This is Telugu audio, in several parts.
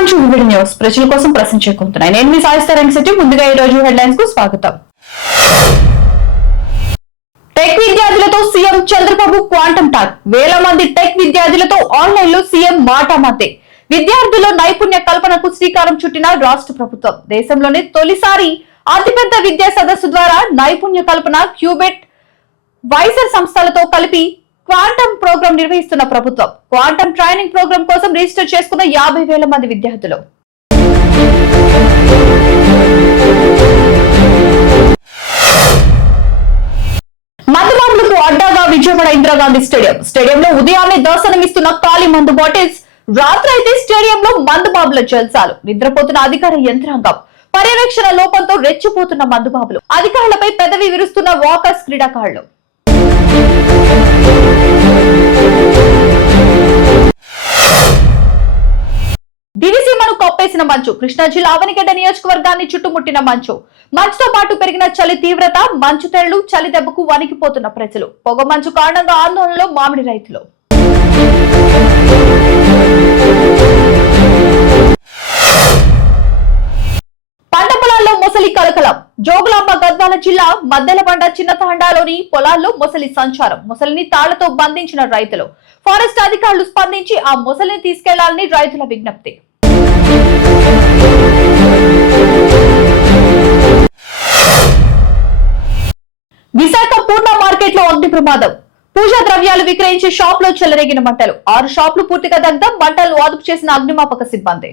Welcome to vivid news. ప్రజల కోసం ప్రశ్నించుకుంటున్నాయి. నేను మీ సాయిస్తారాయణ సిటీ. ముందుగా ఈ రోజు హెడ్లైన్స్ కు స్వాగతం. టెక్ విద్యార్థులతో సీఎం చంద్రబాబు క్వాంటమ్ టాక్. వేల మంది టెక్ విద్యార్థులతో ఆన్లైన్ లో సీఎం మాటామాతే. విద్యార్థుల్లో నైపుణ్య కల్పనకు శ్రీకారం చుట్టిన రాష్ట్ర ప్రభుత్వం. దేశంలోనే తొలిసారి అతిపెద్ద విద్యా సదస్సు ద్వారా నైపుణ్య కల్పన క్యూబెట్ వైసర్ సంస్థలతో కలిపి క్వాంటమ్ ప్రోగ్రాం నిర్వహిస్తున్న ప్రభుత్వం. క్వాంటమ్ ట్రైనింగ్ ప్రోగ్రాం కోసం రిజిస్టర్ చేసుకున్న 50,000 మంది విద్యార్థులు. మందుబాబులకు అడ్డాగా విజయవాడ ఇందిరాగాంధీ స్టేడియంలో ఉదయాన్నే దర్శనమిస్తున్న ఖాళీ మందు బాటిల్స్. రాత్రి అయితే స్టేడియంలో మందుబాబుల జల్సాలు. నిద్రపోతున్న అధికార యంత్రాంగం. పర్యవేక్షణ లోపంతో రెచ్చిపోతున్న మందుబాబులు. అధికారులపై పెదవి విరుస్తున్న వాకర్స్ క్రీడాకారులు. దివిసీమను కప్పేసిన మంచు. కృష్ణా జిల్లా అవనిగడ్డ నియోజకవర్గాన్ని చుట్టుముట్టిన మంచుతో పాటు పెరిగిన చలి తీవ్రత. మంచు తెరలు, చలి దెబ్బకు వణికిపోతున్న ప్రజలు. పొగ మంచు కారణంగా ఆందోళనలో మామిడి రైతులు. పంట పొలాల్లో మొసలి కలకలం. జోగులాంబ గద్వాల జిల్లా మద్దెలబండ చిన్నతాండాలోని పొలాల్లో మొసలి సంచారం. మొసలిని తాళ్లతో బంధించిన రైతులు. ఫారెస్ట్ అధికారులు స్పందించి ఆ మొసలిని తీసుకెళ్లాలని రైతుల విజ్ఞప్తి. విశాఖ పూర్ణ మార్కెట్ లో అగ్ని ప్రమాదం. పూజా ద్రవ్యాలు విక్రయించే షాప్ లో చెలరేగిన మంటలు. 6 షాపులు పూర్తిగా దగ్ధం. మంటలను అదుపు చేసిన అగ్నిమాపక సిబ్బంది.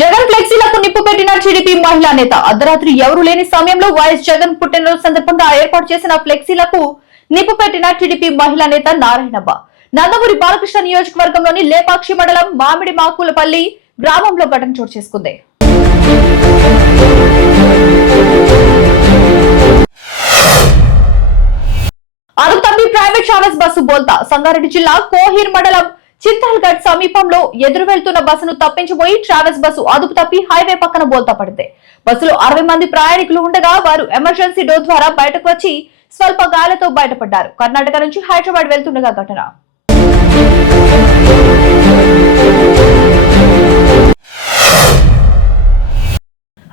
జగన్ ఫ్లెక్సీలకు నిప్పు పెట్టిన టీడీపీ మహిళా నేత. అర్ధరాత్రి ఎవరూ లేని సమయంలో వైఎస్ జగన్ పుట్టినరోజు సందర్భంగా ఏర్పాటు చేసిన ఫ్లెక్సీలకు నిప్పు పెట్టిన టీడీపీ మహిళా నేత నారాయణబ్బ. నందమూరి బాలకృష్ణ నియోజకవర్గంలోని లేపాక్షి మండలం మామిడి మాకులపల్లి గ్రామంలో ఘటన చోటు చేసుకుంది. అదుపుతప్పి ప్రైవేట్ ట్రావెల్స్ బస్సు బోల్తా. సంగారెడ్డి జిల్లా కోహీర్ మండలం చింతాల్గఢ్ సమీపంలో ఎదురు వెళ్తున్న బస్సును తప్పించిపోయి ట్రావెల్స్ బస్సు అదుపు తప్పి హైవే పక్కన బోల్తా పడితే బస్సులో 60 మంది ప్రయాణికులు ఉండగా వారు ఎమర్జెన్సీ డోర్ ద్వారా బయటకు వచ్చి స్వల్ప గాయాలతో బయటపడ్డారు. కర్ణాటక నుంచి హైదరాబాద్ వెళ్తుండగా ఘటన.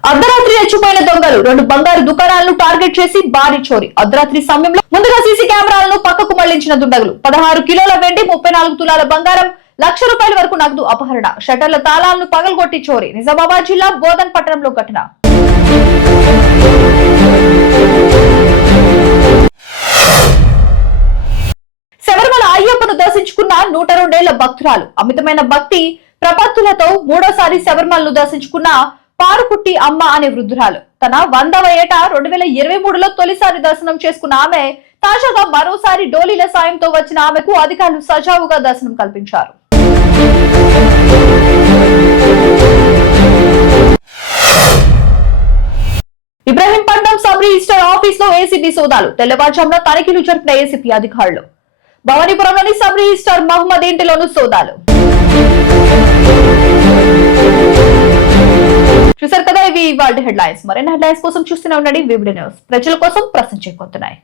అర్ధరాత్రి రెచ్చిపోయిన దొంగలు. 2 బంగారు దుకాణాలను టార్గెట్ చేసి భారీ చోరీ. అర్ధరాత్రి సమయంలో ముందుగా సీసీ కెమెరాలను పక్కకు మళ్లించిన దుండగులు. 16 కిలోల వెండి, 34 తులాల బంగారం, ₹1,00,000 వరకు నగదు అపహరణ. షట్టర్ల తాళాలను పగలగొట్టి చోరీ. నిజామాబాద్ జిల్లా బోధన్ పట్టణంలో ఘటన. శబరిమల అయ్యప్పను దర్శించుకున్న 102 ఏళ్ల భక్తురాలు. అమితమైన భక్తి ప్రపత్తులతో మూడోసారి శబరిమలను దర్శించుకున్న పారుపుట్టి అమ్మ అనే వృద్ధురాలు. తన 100వ ఏట 2023లో తొలిసారి దర్శనం చేసుకున్న ఆమె తాజాగా మరోసారి డోలీల సాయంతో వచ్చిన ఆమెకు అధికారులు సజావుగా దర్శనం కల్పించారు. ఇబ్రహీంపట్నం సబ్ రిజిస్టర్ ఆఫీస్ లో ఏసీబీ సోదాలు. తెల్లవారుజామున తనిఖీలు జరిపిన ఏసీపీ అధికారులు. భవానీపురంలోని సబ్ రిజిస్టర్ మహమ్మద్ ఇంటిలోనూ సోదాలు. చూసారు కదా, ఇవి ఇవాళ హెడ్లైన్స్. మరిన్ని హెడ్లైన్స్ కోసం చూస్తూనే ఉండండి వివిడ్ న్యూస్. ప్రజల కోసం ప్రశ్నించుకుంటున్నాయి.